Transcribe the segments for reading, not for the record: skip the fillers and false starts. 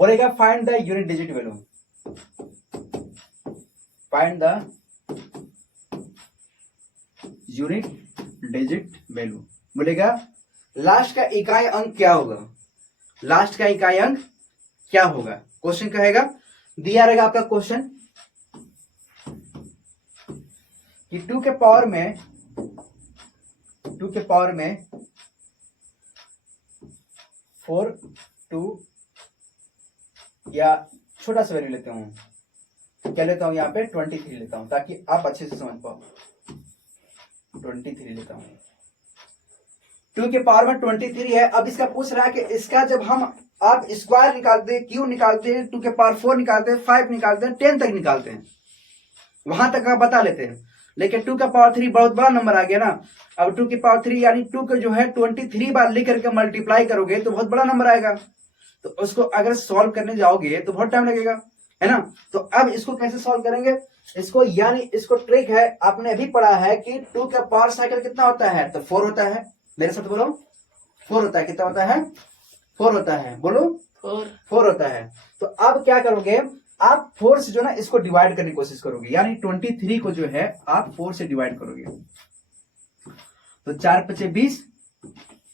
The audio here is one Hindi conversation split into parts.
बोलेगा find the unit digit value, find the unit digit value. बोलेगा लास्ट का इकाई अंक क्या होगा, लास्ट का इकाई अंक क्या होगा। क्वेश्चन कहेगा, दिया रहेगा आपका क्वेश्चन कि 2 के पावर में 4 2 या छोटा सा वैल्यू लेते हूं, क्या लेता हूं यहाँ पे 23 लेता हूं ताकि आप अच्छे से समझ पाओ। 23 लेता हूं, 2 के पावर में 23 है। अब इसका पूछ रहा है कि इसका जब हम आप स्क्वायर निकालते हैं, क्यू निकालते हैं, 2 के पावर 4 निकालते हैं, 5 निकालते हैं, 10 तक निकालते हैं, वहां तक आप बता लेते हैं। लेकिन 2 का पावर 3 बहुत बड़ा नंबर आ गया ना। अब 2 की पावर 3 यानी 2 को जो है 23 बार लिख करके मल्टीप्लाई करोगे तो बहुत बड़ा नंबर आएगा। तो उसको अगर सॉल्व करने जाओगे तो बहुत टाइम लगेगा, है ना। तो अब इसको कैसे सॉल्व करेंगे, इसको यानी इसको ट्रिक है, आपने अभी पढ़ा है कि 2 का पावर साइकिल कितना होता है, तो 4 होता है। मेरे साथ बोलो 4 होता है। कितना होता है, 4 होता है। बोलो 4 होता है। तो अब क्या करोगे, आप 4 से जो ना इसको डिवाइड करने की कोशिश करोगे, यानी 23 को जो है आप 4 से डिवाइड करोगे। तो 4 पचे 20,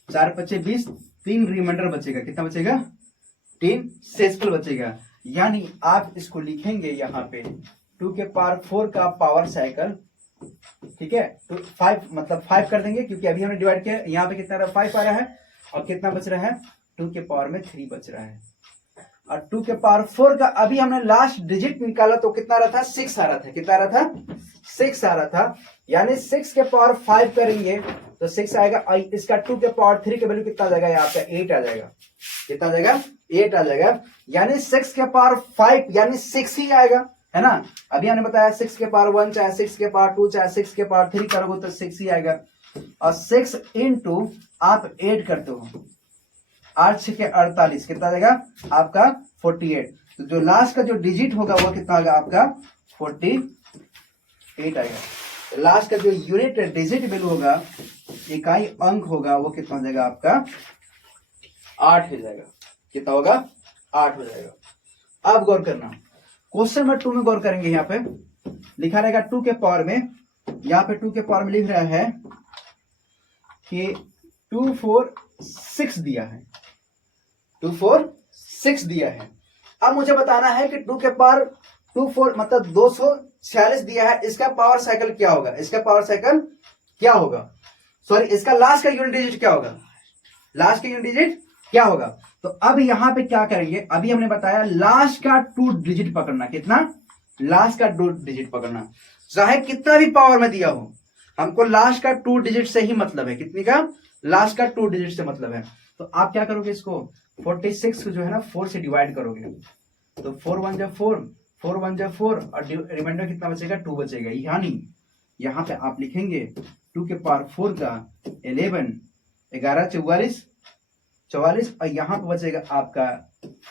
4 पचे 20, 3 रिमाइंडर बचेगा। कितना बचेगा, 3 शेषफल बचेगा। यानी आप इसको लिखेंगे यहाँ पे 2 के पावर 4 का पावर साइकिल, ठीक है। तो 5 मतलब 5 कर देंगे क्योंकि अभी हमने डिवाइड किया। यहाँ पे कितना 5 आ रहा है और कितना बच रहा है, 2 के पावर में 3 बच रहा है। और 2 के पावर 4 का अभी हमने लास्ट डिजिट निकाला तो कितना आ रहा था, 6 आ रहा था। कितना आ रहा था, 6 आ रहा था। यानी 6 के पावर 5 करेंगे तो 6 आएगा। इसका 2 के पावर 3 का वैल्यू कितना आ जाएगा, यहाँ पे 8 आ जाएगा। कितना आ जाएगा, 8 आ जाएगा। यानी 6 के पावर 5 यानी 6 ही आएगा, है ना। अभी हमने बताया 6 के पावर 1 चाहे 6 के पावर 2 चाहे 6 के पावर 3 करोगे तो 6 ही आएगा। और 6 इंटू आप 8 करते हो, 8 6 के 48, कितना आ जाएगा आपका 48। तो जो लास्ट का जो डिजिट होगा वो कितना होगा आपका 48 आएगा। लास्ट का जो यूनिट डिजिट वैल्यू होगा, इकाई अंक होगा, वो कितना हो जाएगा आपका 8 हो जाएगा। कितना होगा, 8 हो जाएगा। अब गौर करना, क्वेश्चन नंबर 2 में गौर करेंगे। यहाँ पे लिखा रहेगा 2 के पावर में, यहाँ पे 2 के पावर में लिख रहा है कि 2 4 6 दिया है, 2 4 6 दिया है। अब मुझे बताना है कि 2 के पावर 2 4 मतलब 246 दिया है, इसका पावर साइकिल क्या होगा, इसका पावर साइकिल क्या होगा, सॉरी इसका लास्ट का यूनिट डिजिट क्या होगा, लास्ट का यूनिट डिजिट क्या होगा। तो अब यहां पे क्या करेंगे, अभी हमने बताया लास्ट का 2 डिजिट पकड़ना। कितना, लास्ट का 2 डिजिट पकड़ना, चाहे कितना भी पावर में दिया हो, हमको लास्ट का 2 डिजिट से ही मतलब है। कितने का, लास्ट का 2 डिजिट से मतलब है। तो आप क्या करोगे, इसको 46 को जो है ना 4 से डिवाइड करोगे। तो 4 1 जा 4, 4 1 जा 4 और रिमाइंडर कितना बचेगा, 2 बचेगा। यानी यहां पे आप लिखेंगे 2 के पावर 4 का 11, 11 44 44 और यहां पे बचेगा आपका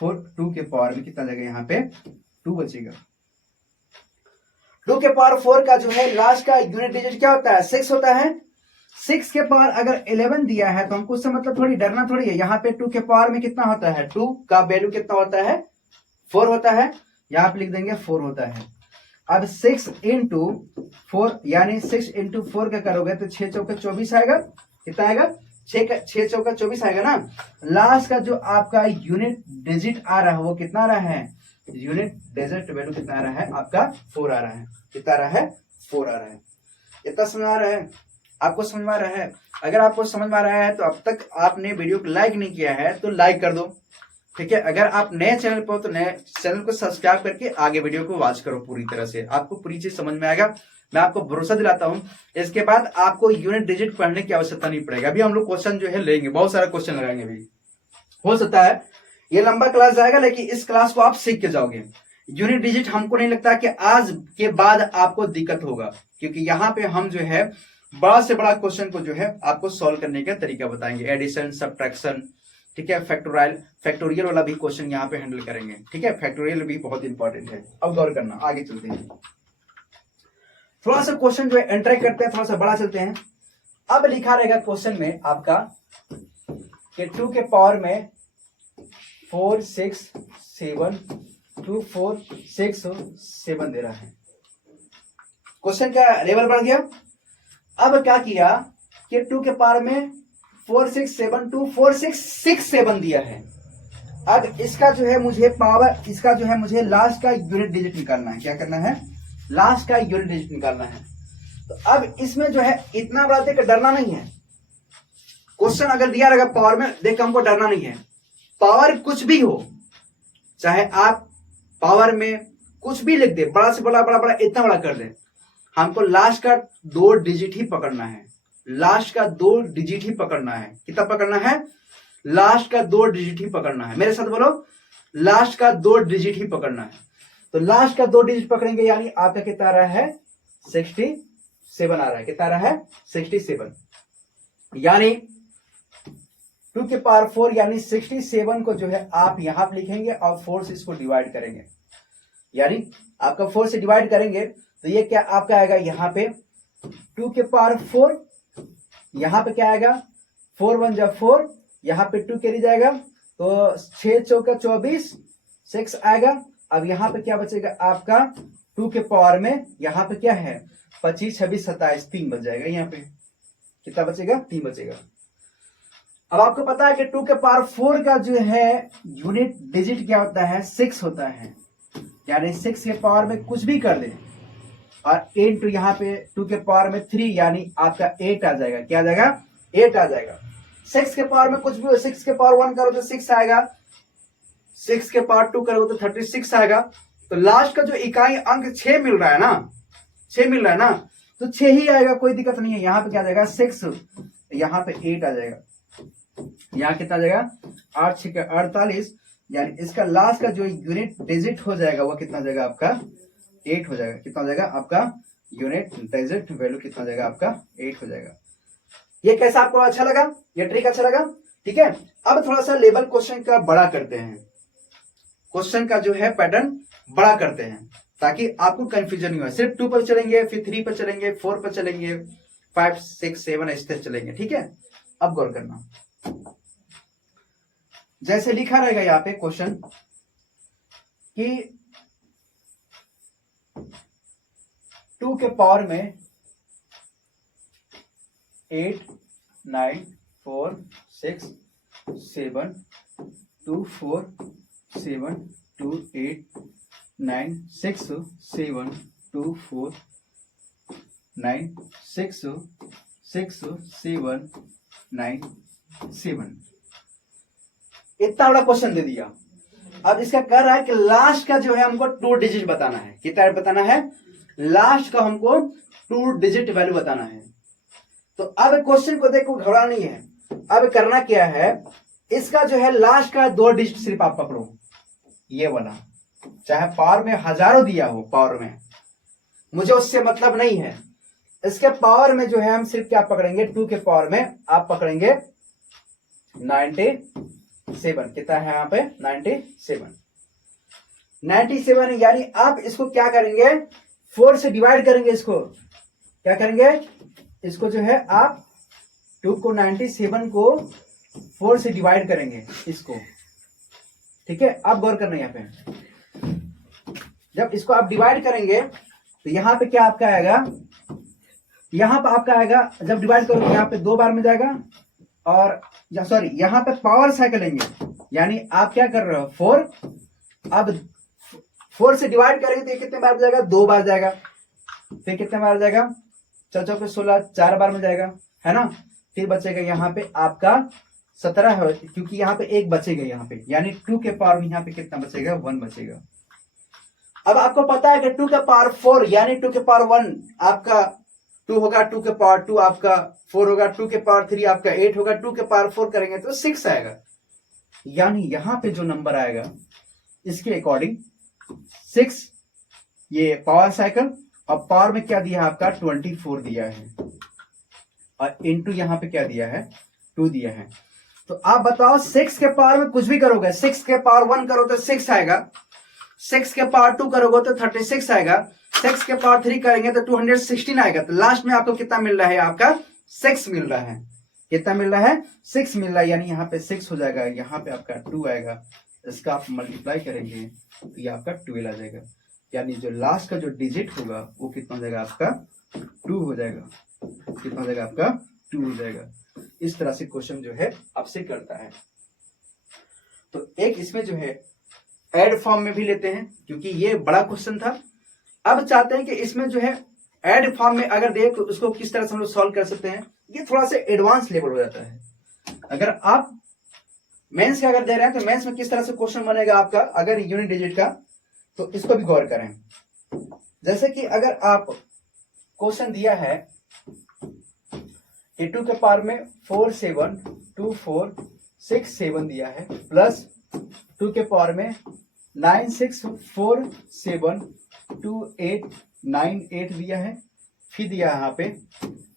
2 के पावर में कितना जाएगा, यहाँ पे 2 बचेगा। 2 के पावर 4 का जो है लास्ट का यूनिट डिजिट क्या होता है, 6 होता है। 6 के पावर अगर 11 दिया है तो हमको उससे मतलब थोड़ी डरना थोड़ी है। यहाँ पे 2 के पावर में कितना होता है, 2 का वैल्यू कितना होता है, 4 होता है। यहाँ पे लिख देंगे 4 होता है। अब 6 इंटू 4 यानी 6 इंटू 4 का करोगे तो 6 चौका 24 आएगा। कितना आएगा, 6 चौका 24 आएगा ना। लास्ट का जो आपका यूनिट डिजिट आ रहा है वो कितना आ रहा है, यूनिट डिजिट वैल्यू कितना आ रहा है आपका 4 आ रहा है। कितना आ रहा है, 4 आ रहा है। इतना समझ आ रहा है, आपको समझ में आ रहा है। अगर आपको समझ में आ रहा है तो अब तक आपने वीडियो को लाइक नहीं किया है तो लाइक कर दो, ठीक है। अगर आप नए चैनल पर हो तो नए चैनल को सब्सक्राइब करके आगे वीडियो को वॉच करो पूरी तरह से, आपको पूरी चीज समझ में आएगा। मैं आपको भरोसा दिलाता हूं, इसके बाद आपको यूनिट डिजिट पढ़ने की आवश्यकता नहीं पड़ेगा। अभी हम लोग क्वेश्चन जो है लेंगे, बहुत सारा क्वेश्चन लगाएंगे। अभी हो सकता है ये लंबा क्लास जाएगा, लेकिन इस क्लास को आप सीख के जाओगे। यूनिट डिजिट हमको नहीं लगता कि आज के बाद आपको दिक्कत होगा, क्योंकि यहाँ पे हम जो है बड़ा से बड़ा क्वेश्चन को जो है आपको सॉल्व करने का तरीका बताएंगे। एडिशन, सब्ट्रैक्शन, ठीक है, फैक्टोरियल वाला भी क्वेश्चन यहाँ पे हैंडल करेंगे, ठीक है। फैक्टोरियल भी बहुत इंपॉर्टेंट है। अब गौर करना, आगे चलते हैं, थोड़ा सा क्वेश्चन जो है एंट्री करते हैं, थोड़ा सा बड़ा चलते हैं। अब लिखा रहेगा क्वेश्चन में आपका कि 2 के पावर में 4 6 7 2 4 6 7 दे रहा है। क्वेश्चन क्या लेवल बढ़ गया। अब क्या किया कि 2 के पावर में 4 6 7 2 4 6 6 7 दिया है। अब इसका जो है मुझे पावर, इसका जो है मुझे लास्ट का यूनिट डिजिट निकालना है। क्या करना है? लास्ट का यूनिट डिजिट निकालना है। तो अब इसमें जो है इतना बड़ा देख डरना नहीं है। क्वेश्चन अगर दिया रहेगा पावर में, देख हमको डरना नहीं है। पावर कुछ भी हो, चाहे आप पावर में कुछ भी लिख दे, बड़ा से बड़ा बड़ा बड़ा इतना बड़ा कर दे, हमको लास्ट का 2 डिजिट ही पकड़ना है। लास्ट का 2 डिजिट ही पकड़ना है। कितना पकड़ना है? लास्ट का 2 डिजिट ही पकड़ना है। मेरे साथ बोलो, लास्ट का 2 डिजिट ही पकड़ना है। तो लास्ट का 2 डिजिट पकड़ेंगे, यानी आपका कितना आ रहा है? 67 आ रहा है। कितना आ रहा है? 67। यानी 2 के पावर 4 यानी 67 को जो है आप यहां पर लिखेंगे और 4 से इसको डिवाइड करेंगे। यानी आपका 4 से डिवाइड करेंगे तो ये क्या आपका आएगा? यहाँ पे 2 के पावर 4, यहां पे क्या आएगा? 4 1 जा 4, यहाँ पे 2 कैरी जाएगा तो 6 चौका 24 6 आएगा। अब यहाँ पे क्या बचेगा आपका? 2 के पावर में यहाँ पे क्या है? 25 26 27 3 बच जाएगा। यहाँ पे कितना बचेगा? 3 बचेगा। अब आपको पता है कि 2 के पावर 4 का जो है यूनिट डिजिट क्या होता है? 6 होता है। यानी 6 के पावर में कुछ भी कर दे और इनटू यहाँ पे 2 के पावर में 3 यानी आपका 8 आ जाएगा। क्या आ जाएगा? 8 आ जाएगा। 6 के पावर में कुछ भी हो, 6 के पावर 1 करो तो 6 आएगा, 6 के पावर 2 करो तो 36 आएगा। तो लास्ट का जो इकाई अंक 6 मिल रहा है ना, 6 मिल रहा है ना, तो 6 ही आएगा, कोई दिक्कत नहीं है। यहाँ पे क्या आ जाएगा? 6, यहाँ पे 8 आ जाएगा। यहाँ कितना आ जाएगा? 8 6 48, यानी इसका लास्ट का जो यूनिट डिजिट हो जाएगा वो कितना हो जाएगा आपका? 8 हो जाएगा। कितना हो जाएगा आपका? यूनिट डिजिट वैल्यू कितना हो जाएगा आपका? 8 हो जाएगा। ये कैसा आपको अच्छा लगा? ये ट्रिक अच्छा लगा? ठीक है। अब थोड़ा सा लेवल क्वेश्चन का बड़ा करते हैं। क्वेश्चन का जो है पैटर्न बड़ा करते हैं ताकि आपको कंफ्यूजन नहीं हो। सिर्फ 2 पर चलेंगे, फिर 3 पर चलेंगे, 4 पर चलेंगे, 5 6 7 इस तरह चलेंगे। ठीक है। अब गौर करना, जैसे लिखा रहेगा यहाँ पे क्वेश्चन कि 2 के पावर में 8 9 4 6 7 2 4 7 2 8 9 6 7 2 4 9 6 6 7 9 7 इतना बड़ा क्वेश्चन दे दिया। अब इसका कह रहा है कि लास्ट का जो है हमको 2 डिजिट बताना है। कितना बताना है? लास्ट का हमको 2 डिजिट वैल्यू बताना है। तो अब क्वेश्चन को देखो, घबरा नहीं है। अब करना क्या है, इसका जो है लास्ट का 2 डिजिट सिर्फ आप पकड़ो, ये वाला, चाहे पावर में हजारों दिया हो, पावर में मुझे उससे मतलब नहीं है। इसके पावर में जो है हम सिर्फ क्या पकड़ेंगे? 2 के पावर में आप पकड़ेंगे 97। कितना है यहाँ पे? 97, यानी आप इसको क्या करेंगे? 4 से डिवाइड करेंगे। इसको क्या करेंगे? इसको जो है आप 2 को 97 को 4 से डिवाइड करेंगे इसको। ठीक है। अब गौर करना, यहाँ पे जब इसको आप डिवाइड करेंगे तो यहाँ पे क्या आपका आएगा? यहाँ पे आपका आएगा, जब डिवाइड करोगे यहाँ पे 2 बार में जाएगा, और सॉरी यहाँ पे पावर साइकिल लेंगे, यानी आप क्या कर रहे हो? 4। अब 4 से डिवाइड करेंगे तो ये कितने बार जाएगा? 2 बार जाएगा। फिर कितने बार जाएगा? 4 पे 16, 4 बार में जाएगा, है ना। फिर बचेगा यहाँ पे आपका 17 है, क्योंकि यहाँ पे 1 बचेगा यहाँ पे, यानी 2 के पावर में यहाँ पे कितना बचेगा? 1 बचेगा। अब आपको पता है कि 2 के पावर 4 यानी 2 के पावर 1 आपका 2 होगा, 2 के पावर 2 आपका 4 होगा, 2 के पावर 3 आपका 8 होगा, 2 के पावर 4 करेंगे तो 6 आएगा। यानी यहां पे जो नंबर आएगा इसके अकॉर्डिंग 6, ये पावर साइकिल, और पावर में क्या दिया है आपका? 24 दिया है, और इनटू यहां पे क्या दिया है? 2 दिया है। तो आप बताओ 6 के पावर में कुछ भी करोगे, 6 के पावर 1 करो तो 6 आएगा, 6 के पावर 2 करोगे तो 36 आएगा, 6 के पावर 3 करेंगे तो 216 आएगा। तो लास्ट में आपको कितना मिल रहा है? आपका 6 मिल रहा है। कितना मिल रहा है? 6 मिल रहा है, यानी यहाँ पे 6 हो जाएगा, यहाँ पे आपका 2 आएगा, इसका आप मल्टीप्लाई करेंगे तो ये आपका 12 आ जाएगा, यानी जो लास्ट का जो डिजिट होगा वो कितना हो जाएगा आपका 2 हो जाएगा। कितना हो जाएगा आपका 2 हो जाएगा। इस तरह से क्वेश्चन जो है आपसे करता है। तो एक इसमें जो है ऐड फॉर्म में भी लेते हैं क्योंकि ये बड़ा क्वेश्चन था। अब चाहते हैं कि इसमें जो है ऐड फॉर्म में अगर दे तो उसको किस तरह से हम लोग सॉल्व कर सकते हैं। ये थोड़ा सा एडवांस लेवल हो जाता है। अगर आप मेंस का अगर दे रहे हैं तो मेंस में किस तरह से क्वेश्चन बनेगा आपका अगर यूनिट डिजिट का, तो इसको भी गौर करें। जैसे कि अगर आप क्वेश्चन दिया है कि 2 के पावर में 4 7 2 4 6 7 दिया है, प्लस 2 के पावर में 9 6 4 7 2 8 9 8 दिया है। फिर दिया है यहाँ पे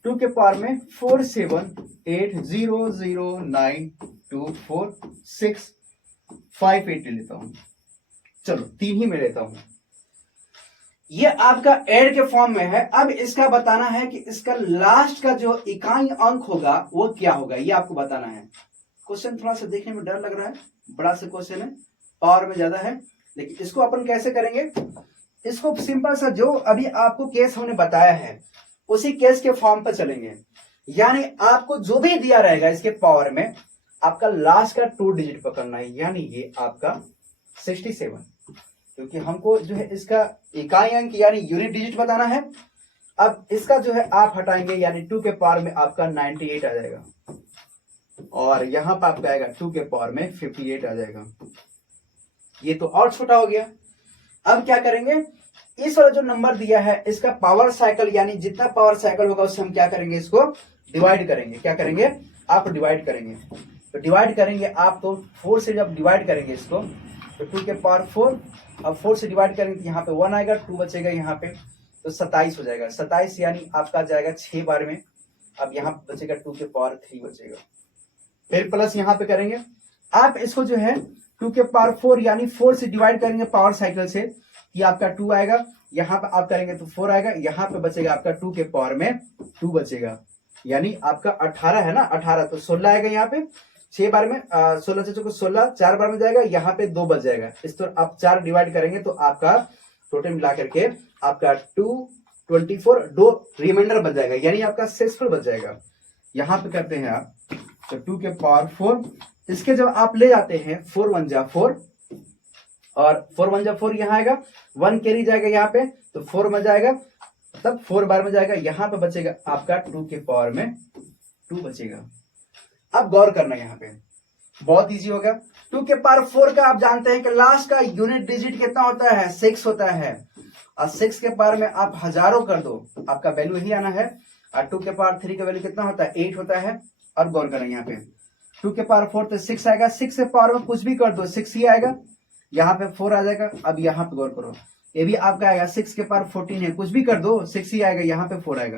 2 के पावर में 4 7 8 0 0 9 2 4 6 5 8 ले लेता हूं। चलो 3 ही में लेता हूं। ये आपका ऐड के फॉर्म में है। अब इसका बताना है कि इसका लास्ट का जो इकाई अंक होगा वो क्या होगा, ये आपको बताना है। क्वेश्चन थोड़ा सा देखने में डर लग रहा है, बड़ा सा क्वेश्चन है, पावर में ज्यादा है, लेकिन इसको अपन कैसे करेंगे। इसको सिंपल सा जो अभी आपको केस हमने बताया है उसी केस के फॉर्म पर चलेंगे। यानी आपको जो भी दिया रहेगा इसके पावर में आपका लास्ट का 2 डिजिट पकड़ना है, यानी ये आपका 67, क्योंकि हमको जो है इसका इकाई अंक यानी यूनिट डिजिट बताना है। अब इसका जो है आप हटाएंगे यानी 2 के पावर में आपका 98 आ जाएगा, और यहां पर आपका आएगा 2 के पावर में 58 आ जाएगा। ये तो और छोटा हो गया। अब क्या करेंगे, इस वाला जो नंबर दिया है इसका पावर साइकिल यानी जितना पावर साइकिल होगा उससे हम क्या करेंगे, इसको डिवाइड करेंगे। क्या करेंगे, आप डिवाइड करेंगे। तो डिवाइड करेंगे आप, तो 4 से जब डिवाइड करेंगे इसको तो 2 के पावर 4, अब 4 से डिवाइड करेंगे तो यहाँ पे 1 आएगा, 2 बचेगा यहाँ पे, तो 27 हो जाएगा। 27 यानी आपका जाएगा 6 बार में। अब यहाँ बचेगा 2 के पावर 3 बचेगा। फिर प्लस यहाँ पे करेंगे आप इसको जो है 2 के पावर 4 यानी 4 से डिवाइड करेंगे पावर साइकिल से, ये आपका 2 आएगा। यहाँ पे आप करेंगे तो 4 आएगा, यहाँ पे बचेगा आपका 2 के पावर में 2 बचेगा, यानी आपका 18 है ना, 18 तो 16 आएगा यहाँ पे 6 बार में। 16 से 16 4 बार में जाएगा, यहाँ पे 2 बच जाएगा। इस तो आप 4 डिवाइड करेंगे तो आपका टोटल मिला करके आपका 2 24 2 रिमाइंडर बच जाएगा, यानी आपका शेषफल बच जाएगा। यहाँ पे करते हैं आप तो 2 के पावर 4, इसके जब आप ले जाते हैं 4 1 जा 4 और 4 1 जा 4 यहाँ आएगा, 1 कैरी जाएगा यहाँ पे तो 4 में जाएगा, तब 4 बार में जाएगा, यहाँ पे बचेगा आपका 2 के पावर में 2 बचेगा। अब गौर करना यहाँ पे बहुत इजी होगा। 2 के पावर 4 का आप जानते हैं कि लास्ट का यूनिट डिजिट कितना होता है, 6 होता है, और 6 के पावर में आप हजारों कर दो, आपका वैल्यू यही आना है। और 2 के पावर 3 का वैल्यू कितना होता है, 8 होता है। और गौर करें यहाँ पे 2 के पावर 4 तो 6 आएगा, 6 के पावर में कुछ भी कर दो 6 ही आएगा, यहाँ पे 4 आ जाएगा। अब यहाँ पे गौर करो, ये भी आपका आएगा 6 के पावर 14 है, कुछ भी कर दो 6 ही आएगा, यहाँ पे 4 आएगा।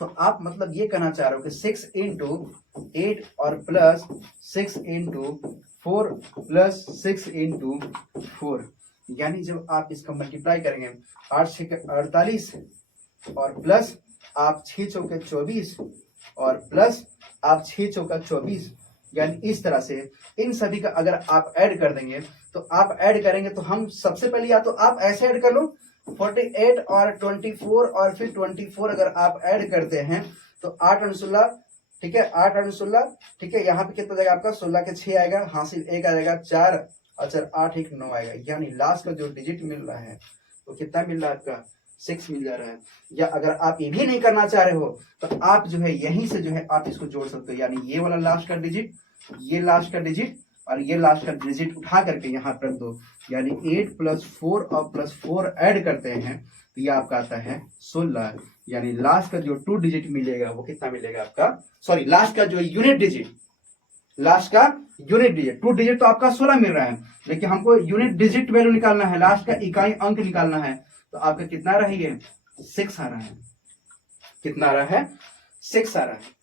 तो आप मतलब ये कहना चाह रहे हो कि 6 × 8 और प्लस 6 × 4 प्लस 6 × 4, यानी जब आप इसका मल्टीप्लाई करेंगे 8 6 48 और प्लस आप 6 चौके 24 और प्लस आप 6 चौका 24, यानी इस तरह से इन सभी का अगर आप ऐड कर देंगे तो आप ऐड करेंगे तो हम सबसे पहले या तो आप ऐसे ऐड कर लो 48 और 24 और फिर 24 अगर आप ऐड करते हैं तो 8 और 16, ठीक है, 8 और 16, ठीक है, यहाँ पे कितना जाएगा आपका 16 के 6 आएगा, हासिल 1 आ जाएगा 4 और 4 8 1 9 आएगा, यानी लास्ट का जो डिजिट मिल रहा है वो कितना मिल रहा है आपका 6 मिल जा रहा है। या अगर आप ये भी नहीं करना चाह रहे हो तो आप जो है यहीं से जो है आप इसको जोड़ सकते हो, यानी ये वाला लास्ट का डिजिट, ये लास्ट का डिजिट और ये लास्ट का डिजिट उठा करके यहाँ रख दो, यानी 8 + 4 और +4 ऐड करते हैं तो ये आपका आता है 16, यानी लास्ट का जो 2 डिजिट मिलेगा वो कितना मिलेगा आपका, सॉरी लास्ट का जो यूनिट डिजिट, लास्ट का यूनिट डिजिट 2 डिजिट तो आपका 16 मिल रहा है, लेकिन हमको यूनिट डिजिट वैल्यू निकालना है, लास्ट का इकाई अंक निकालना है, तो आपका कितना रही है 6 आ रहा है। कितना आ रहा है 6 आ रहा है।